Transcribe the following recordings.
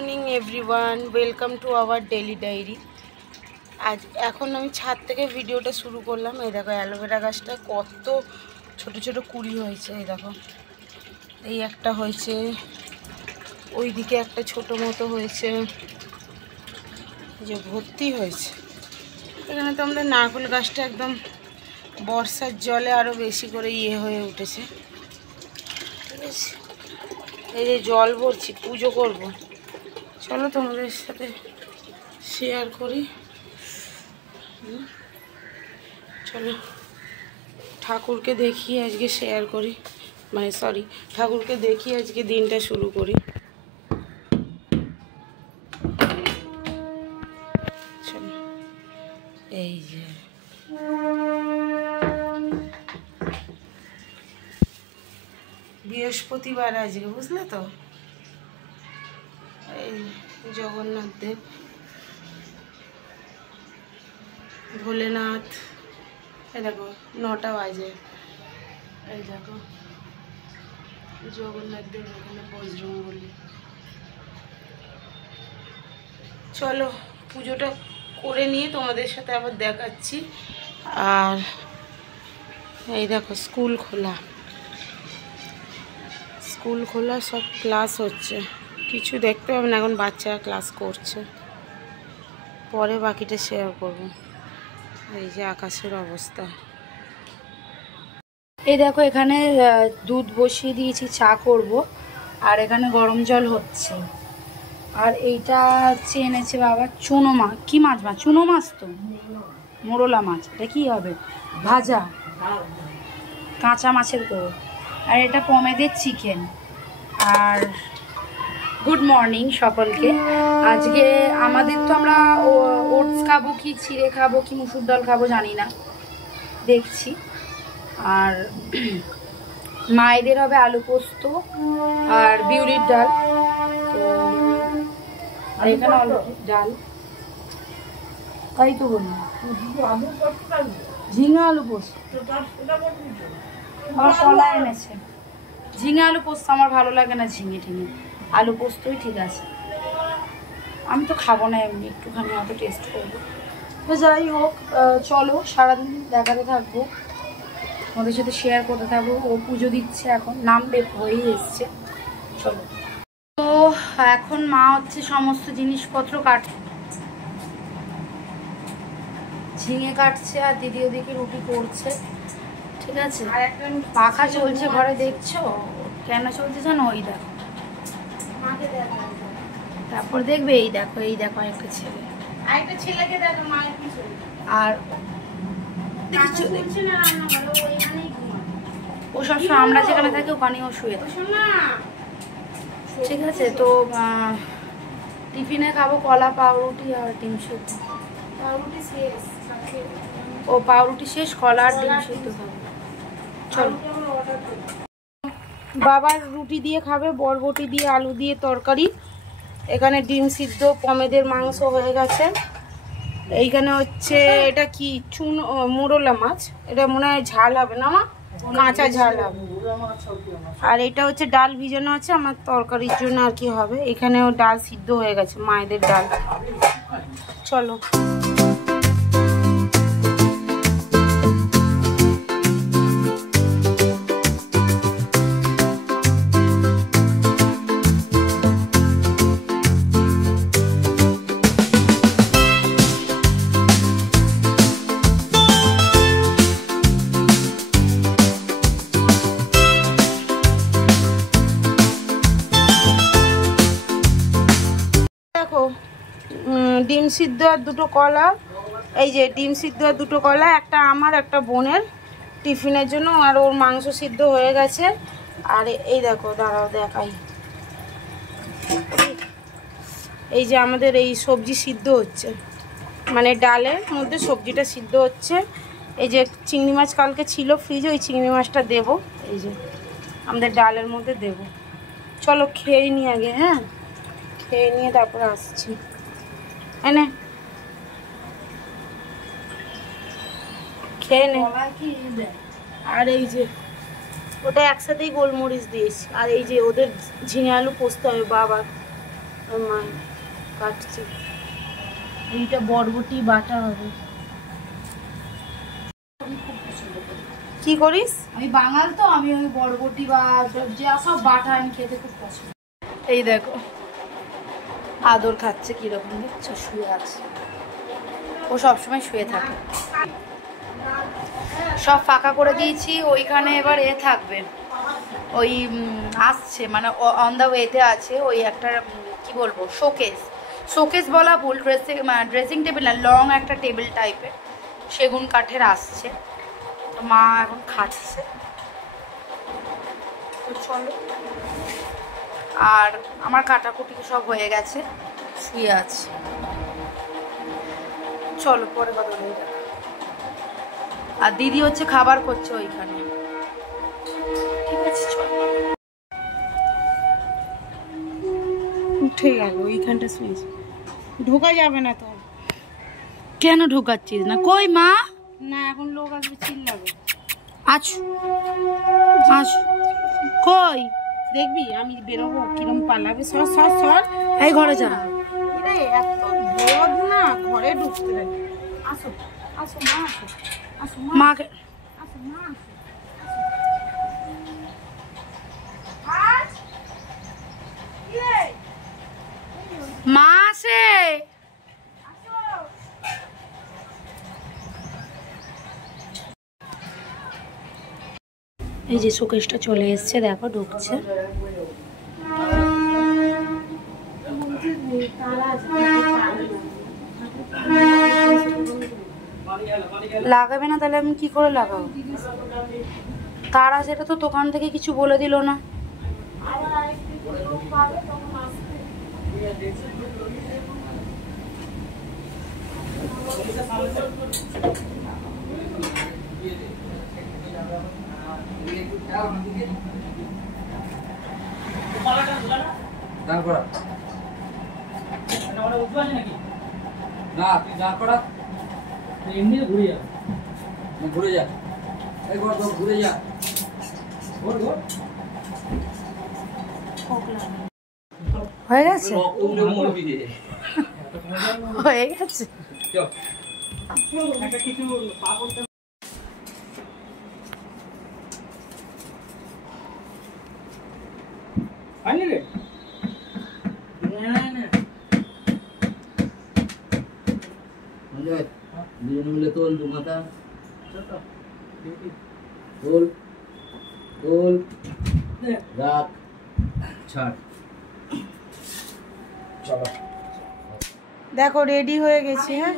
Morning everyone, welcome to our daily diary. আজ এখন আমি ছাদ থেকে ভিডিওটা শুরু করলাম। এই দেখো অ্যালোভেরা গাছটা কত ছোট ছোট কুড়ি হয়েছে। এই দেখো এই একটা হয়েছে, ওই দিকে একটা ছোট মতো হয়েছে, যে ভর্তি হয়েছে। এখানে তো আমাদের নারকেল গাছটা একদম বর্ষার জলে আরও বেশি করে হয়ে উঠেছে। ঠিক আছে, এই যে জল ভরছি, পুজো করব। চলো তোমাদের সাথে শেয়ার করি। চলো ঠাকুরকে দেখিয়ে আজকে শেয়ার করি, ঠাকুরকে দেখিয়ে আজকে দিনটা শুরু করি। চলো, এই যে বৃহস্পতিবার আজকে, বুঝলে তো। এই জগন্নাথ দেব, ভোলেনাথ। এই দেখো 9টা বাজে। এই দেখো জগন্নাথ দেব, এখানে বজরংবলী। চলো পুজোটা করে নিয়ে তোমাদের সাথে আবার দেখাচ্ছি। আর এই দেখো স্কুল খোলা, সব ক্লাস হচ্ছে। কিছু দেখতে পাবে না, এখন বাচ্চারা ক্লাস করছে। পরে বাকিটা শেয়ার করব। এই যে আকাশের অবস্থা। এই দেখো এখানে দুধ বসিয়ে দিয়েছি, চা করব। আর এখানে গরম জল হচ্ছে। আর এইটা হচ্ছে এনেছে বাবা চুনো মাছ। কি মাছ? চুনো মাছ তো, মোরলা মাছ। এটা কি হবে? ভাজা, কাঁচা মাছের করো। আর এটা পমেদের চিকেন। আর গুড মর্নিং সকলকে। আজকে আমাদের তো আমরা ওটস খাবো, কি চিড়ে খাবো, কি মুসুর ডাল খাবো জানি না, দেখছি। আর মায়েদের হবে আলু পোস্ত আর বিউলির ডাল। তো আর এখানে আলু ডাল, তাই তো বলি। ঝিঙে আলু পোস্ত আমার কলা এনেছে। ঝিঙে আলু পোস্ত আমার ভালো লাগে না, ঝিঙে টিঙে। আলু পোস্তই ঠিক আছে। আমি তো খাবো না, এমনি একটুখানি অত টেস্ট করবো। তো যাই হোক, চলো সারাদিন দেখাতে থাকবো, ওদের সাথে শেয়ার করতে থাকবো। ও পুজো দিচ্ছে, এখন নামবে, হয়েই এসছে। চলো। তো এখন মা হচ্ছে সমস্ত জিনিসপত্র ঝিঙে কাটছে, আর দিদি ওদিকে রুটি করছে। ঠিক আছে, পাখা চলছে ঘরে, দেখছো কেন চলছে জানো? ওই দেখো, তারপর দেখবে এই দেখো আরেকটা ছেলেকে দেখো, আর ও সবসময় আমরা যেখানে থাকি ওখানেও শুয়ে থাকে। ঠিক আছে, তো টিফিনে খাবো কলা, পাউরুটি আর ডিম সিদ্ধ। পাউরুটি শেষ, কলা আর ডিম সিদ্ধ খাবো। চলো, বাবার রুটি দিয়ে খাবে, বরবটি দিয়ে আলু দিয়ে তরকারি। এখানে ডিম সিদ্ধ, পমেদের মাংস হয়ে গেছে। এইখানে হচ্ছে এটা কি মোরলা মাছ, এটা মনে হয় ঝাল হবে না, কাঁচা ঝাল হবে। আর এটা হচ্ছে ডাল ভিজানো আছে আমার তরকারির জন্য, আর কি হবে। এখানেও ডাল সিদ্ধ হয়ে গেছে, মায়েদের ডাল। চলো, ডিম সিদ্ধ আর দুটো কলা। এই যে ডিম সিদ্ধ আর দুটো কলা, একটা আমার একটা বোনের টিফিনের জন্য। আর ওর মাংস সিদ্ধ হয়ে গেছে। আর এই দেখো, দাঁড়াও দেখাই, এই যে আমাদের এই সবজি সিদ্ধ হচ্ছে, মানে ডালের মধ্যে সবজিটা সিদ্ধ হচ্ছে। এই যে চিংড়ি মাছ কালকে ছিল ফ্রিজে, ওই চিংড়ি মাছটা দেবো এই যে আমাদের ডালের মধ্যে দেব। চলো খেয়ে নি আগে, হ্যাঁ খেয়ে নিয়ে তারপরে আসছি। এনে খেয়ে নে। আর এই যে ওটা একসাথেই গোলমরিচ দিয়েছি। আর এই যে ওদের ঝিঙে আলু পোস্ত হবে বাবা, কাটছি। এইটা বরবটি বাটা হবে। কি করিস? আমি বাঙাল তো, আমি ওই বরবটি বা যা সব বাটা আমি খেতে খুব পছন্দ। এই দেখো আদর খাচ্ছে কিরকম, দেখছো? শুয়ে আছে, ও সবসময় শুয়ে থাকে। সব ফাঁকা করে দিয়েছি, ওইখানে এবার এ থাকবে, ওই আসছে মানে অন দ্য ওয়েতে আছে ওই একটা কি বলবো শোকেস, শোকেস বলা ভুল, ড্রেসিং টেবিল না, লং একটা টেবিল টাইপের সেগুন কাঠের আসছে। তো মা এখন খাচ্ছে। তো চলো, আর আমার কাটাকুটি সব হয়ে গেছে, শুয়ে আছে। চলো পরে কথা বলে যাবে। আর দিদি হচ্ছে খাবার করছে ওইখানে, ঠিক আছে? চলো, উঠে গেল ওইখানটা শুয়েছে, ঢোকা যাবে না তো। কেন ঢোকাচ্ছিস না? কই মা? না এখন লোক আসবে, চিল্লাবে। আচ্ছা আচ্ছা, কই দেখবি আমি বেরোবো কিরম পালাবে। সর সর সর, এই ঘরে যা। এত রোদ না, ঘরে ঢুকতে দেয়। আসো আসো মা, আসো আসো মাকে, আসো মা, মা আসে। এই যে শোকেসটা চলে এসছে, দেখো ঢুকছে। লাগাবে না তাহলে আমি কি করে লাগাবো? তারা সেটা তো দোকান থেকে কিছু বলে দিল না। ঘুরে যা, ঘুরে যা। হয়ে গেছে, হয়ে গেছে। দুজনে মিলে তোল, দু মাথা তোল তোল, রাখ, ছাড়। দেখো রেডি হয়ে গেছি। হ্যাঁ,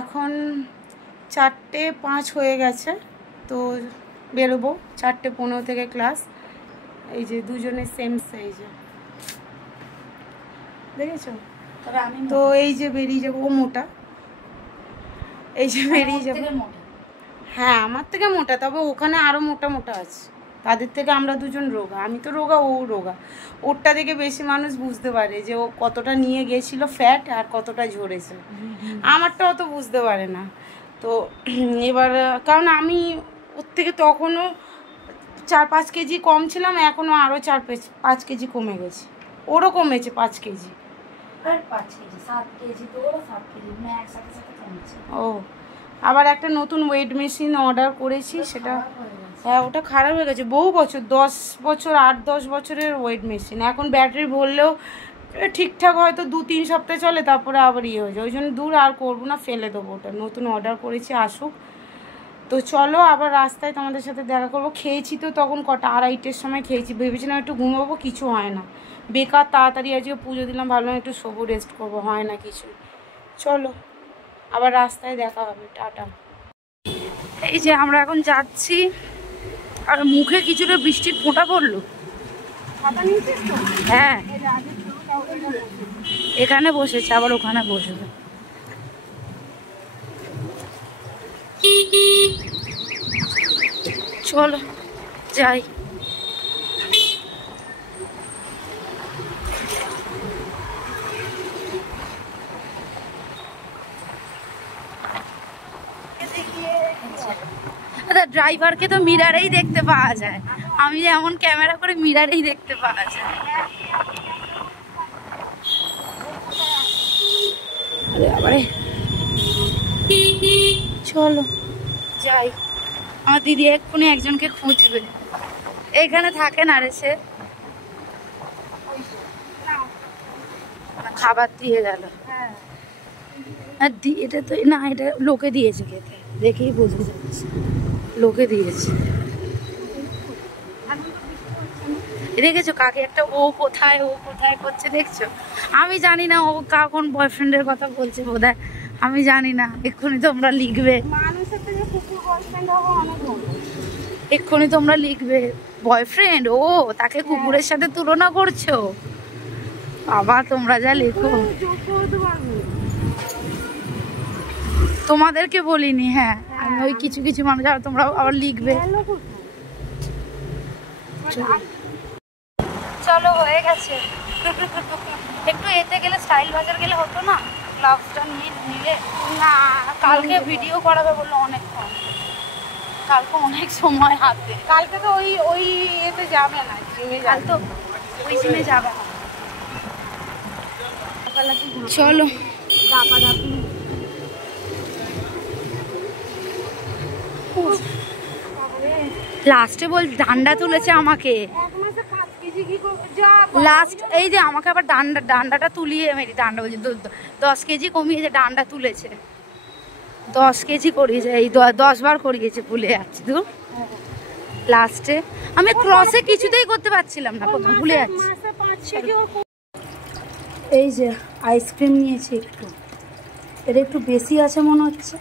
এখন 4:05 হয়ে গেছে, তো বেরোবো 4:15 থেকে ক্লাস। এই যে দুজনের সেম সাইজে, দেখেছো? তো এই যে বেরিয়ে যাবো, ও মোটা, এই যে বেরিয়ে যাবো। হ্যাঁ আমার থেকে মোটা, তবে ওখানে আরও মোটা মোটা আছে, তাদের থেকে আমরা দুজন রোগা। আমি তো রোগা, ও রোগা। ওরটা দেখে বেশি মানুষ বুঝতে পারে যে ও কতটা নিয়ে গেছিল ফ্যাট আর কতটা ঝরেছে। আমারটা অত বুঝতে পারে না। তো এবার কারণ আমি ওর থেকে তখনও 4-5 কেজি কম ছিলাম, এখনও আরও 4-5 কেজি কমে গেছে। ওরও কমেছে 5 কেজি। 5 কেজি 7 কেজি, তো 7 কেজি একসাথে কমেছে। ও আবার একটা নতুন ওয়েট মেশিন অর্ডার করেছি, সেটা হ্যাঁ ওটা খারাপ হয়ে গেছে। বহু বছর, 10 বছর 8-10 বছরের ওয়েট মেশিন। এখন ব্যাটারি ভরলেও ঠিকঠাক হয়তো 2-3 সপ্তাহ চলে, তারপরে আবার ইয়ে হয়ে যায়। ওই জন্য দূর আর করবো না, ফেলে দেবো ওটা। নতুন অর্ডার করেছি, আসুক। তো চলো আবার রাস্তায় তোমাদের সাথে দেখা করবো। খেয়েছি তো তখন কটা, 2:30-এর সময় খেয়েছি। ভেবেছিলাম একটু ঘুমাবো, কিছু হয় না। বেকার তাড়াতাড়ি আজকে পুজো দিলাম, ভাবলাম একটু শোবো, রেস্ট করবো, হয় না কিছু। চলো আবার রাস্তায় দেখা হবে, টাটা। এই যে আমরা এখন যাচ্ছি, আর মুখে কিছুটা বৃষ্টির ফোঁটা পড়লো। হ্যাঁ এখানে বসেছে, আবার ওখানে বসবে। চলো যাই। ড্রাইভারকে তো মিরারেই দেখতে পাওয়া যায়, আমি যেমন ক্যামেরা করে মিরারেই দেখতে পাওয়া যায়। আরে আবারে চলো যাই। আমার দিদি এক্ষুনি একজনকে খুঁজবে, এইখানে থাকে না রে সে, খাবার দিয়ে গেল। আর এটা তো না, এটা লোকে দিয়েছে খেতে, দেখেই বোঝা যাচ্ছে লোকে দিয়েছে। দেখেছো কাকে একটা ও কোথায় করছে দেখছো? আমি জানি না ও কখন বয়ফ্রেন্ডের কথা বলছে বোধহয়, আমি জানি না। এক্ষুনি তোমরা লিখবে, এক্ষুনি তোমরা লিখবে বয়ফ্রেন্ড ও, তাকে কুকুরের সাথে তুলনা করছো। বাবা তোমরা যা লেখো, তোমাদেরকে বলিনি। হ্যাঁ আমি ওই কিছু কিছু মানুষ, আর তোমরা আবার লিখবে। চলো হয়ে গেছে। একটু এতে গেলে, স্টাইল বাজার গেলে হতো না, গ্লাভসটা নিয়ে নিলে না। কালকে ভিডিও করাবে বললো অনেকক্ষণ, কালকে অনেক সময় হাতে। কালকে তো ওই এতে যাবে না, জিমে যাবে তো, ওই জিমে যাবে না। চলো লাস্টে বল ডান্ডা তুলেছে আমাকে, লাস্ট এই যে আমাকে আবার ডান্ডাটা তুলিয়ে, ডান্ডা বলছি 10 কেজি কমিয়েছে, ডান্ডা তুলেছে 10 কেজি করিয়েছে, এই 10 বার করিয়েছে, ভুলে যাচ্ছি তো। লাস্টে আমি ক্রসে কিছুতেই করতে পারছিলাম না, প্রথম ভুলে যাচ্ছি। এই যে আইসক্রিম নিয়েছি একটু, এটা একটু বেশি আছে মনে হচ্ছে।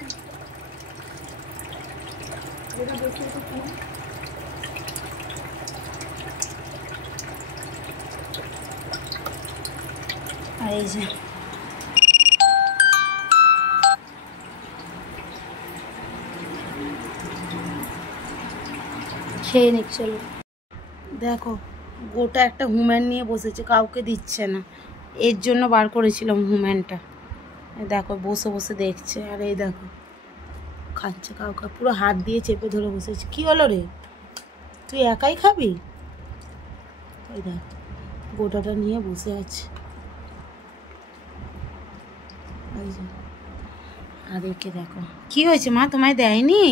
আর এই যে খেয়ে নিক চলো। দেখো গোটা একটা হুম্যান নিয়ে বসেছে, কাউকে দিচ্ছে না, এর জন্য বার করেছিলাম হুম্যানটা। দেখো বসে বসে দেখছে, আর এই দেখো খাচ্ছে, কাউকে পুরো হাত দিয়ে চেপে ধরে বসেছে। কি হলো রে, তুই একাই খাবি? ওই দেখ গোটাটা নিয়ে বসে আছে। আর একে দেখো, কি হয়েছে মা, তোমায় দেয়নি?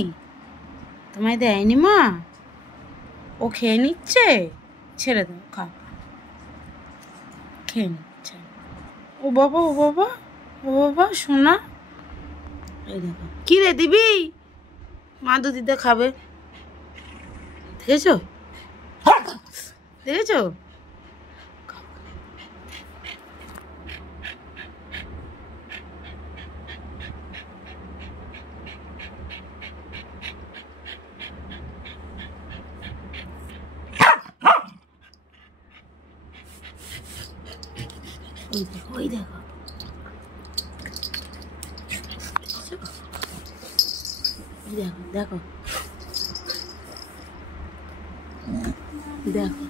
তোমায় দেয়নি মা? ও খেয়ে নিচ্ছে, ছেড়ে দাও, খাও, খেয়ে নিচ্ছে। ও বাবা ও বাবা ও বাবা সোনা। এই দেখো, কি রে দিবি? মা দুদিতে খাবে, দেখেছো দেখেছো? ওই দেখো ওই দেখো, দেখো দেখো দেখো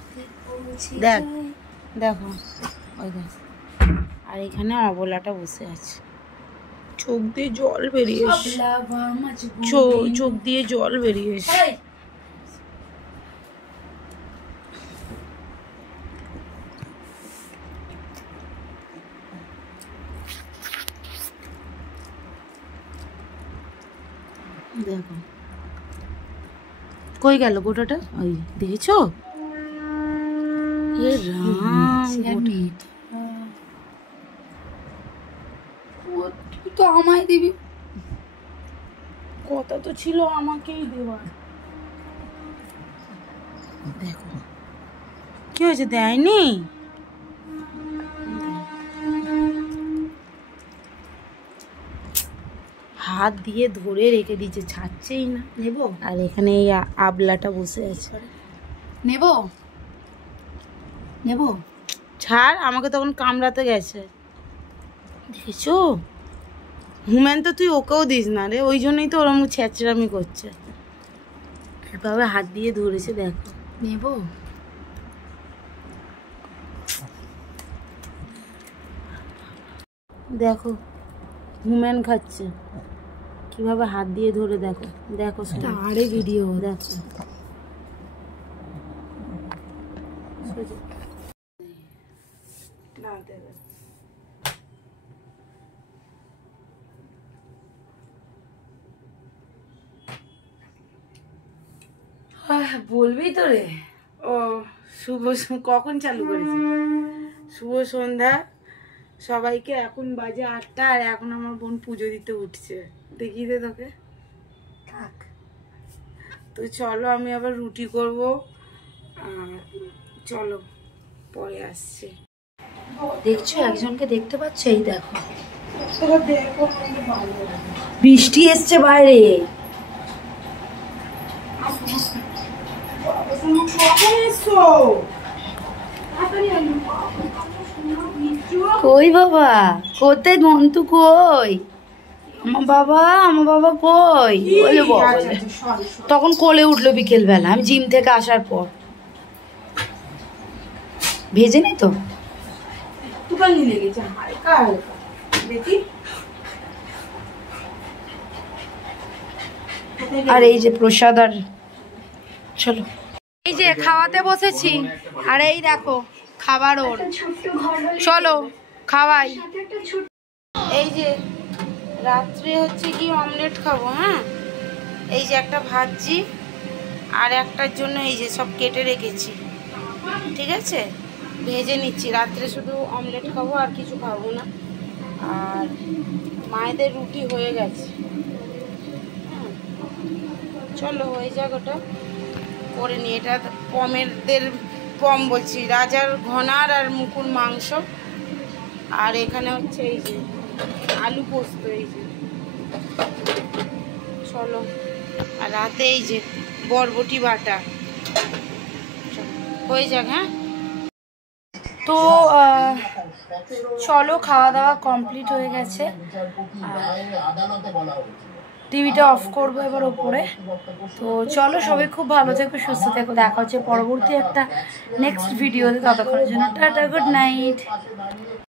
দেখ দেখো, ওই দেখো। আর এখানে অবলাটা বসে আছে, চোখ দিয়ে জল বেরিয়ে এসে, চোখ দিয়ে জল বেরিয়ে এসে। দেখো কই গেল গোটাটা, ওই দেখেছো? এ রাম, তো আমায় দিবি, কথা তো ছিল আমাকেই দেওয়ার। দেখো কি হয়েছে, দেয়নি? হাত দিয়ে ধরে রেখে দিয়েছে, ছাড়ছেই না। নেব? আর এখানে এই আবলাটা বসে আছে, নেব নেব, ছাড়, আমাকে তখন কামড়াতে গেছে, দেখেছো? হুম্যান তো তুই ওকেও দিস না রে, ওই জন্যই তো ওরম ছেঁচড়ামি করছে। এভাবে হাত দিয়ে ধরেছে, দেখো। নেব? দেখো হুম্যান খাচ্ছে, কিভাবে হাত দিয়ে ধরে, দেখো দেখো, আরে ভিডিও দেখো। বলবি তো রে। ও কখন চালু করেছি? শুভ সন্ধ্যা সবাইকে। এখন বাজে 8টা আর এখন আমার বোন পুজো দিতে উঠছে। দেখি দে তোকে। থাক। তো চলো আমি আবার রুটি করব। চলো পরে আসছি। দেখছো একজনকে দেখতে পাচ্ছ? এই দেখো বৃষ্টি এসছে বাইরে। কই বাবা? কোথায় মন্তু? কই আমার বাবা কই? বলে বাবা তখন কোলে উঠলো বিকেল বেলা, আমি জিম থেকে আসার পর। ভেজে নি তো? একটুখানি লেগেছে, হালকা হালকা। দেখি। আর এই যে প্রসাদ। আর চলো এই যে খাওয়াতে বসেছি। আর এই দেখো খাবার ওর। চলো খাওয়াই। এই যে রাত্রে হচ্ছে কি অমলেট খাবো। হ্যাঁ, এই যে একটা ভাজি আর একটার জন্য এই যে সব কেটে রেখেছি। ঠিক আছে, ভেজে নিচ্ছি। রাত্রে শুধু অমলেট খাবো, আর কিছু খাবো না। আর মায়েদের রুটি হয়ে গেছে। হ্যাঁ, চলো হয়ে যাক, ওটা করে নিই। এটা পম বলছি, রাজার ঘনার আর মুকুর মাংস। আর এখানে হচ্ছে এই যে আলু পোস্ত। এই যে চলো। আর রাতে এই যে বরবটি বাটা। হয়ে যাক। হ্যাঁ, তো চলো খাওয়া দাওয়া কমপ্লিট হয়ে গেছে। টিভিটা অফ করবো এবার ওপরে। তো চলো সবাই খুব ভালো থেকো, সুস্থ থেকো। দেখা হচ্ছে পরবর্তী একটা নেক্সট ভিডিওতে। ততক্ষণের জন্য টাটা, গুড নাইট।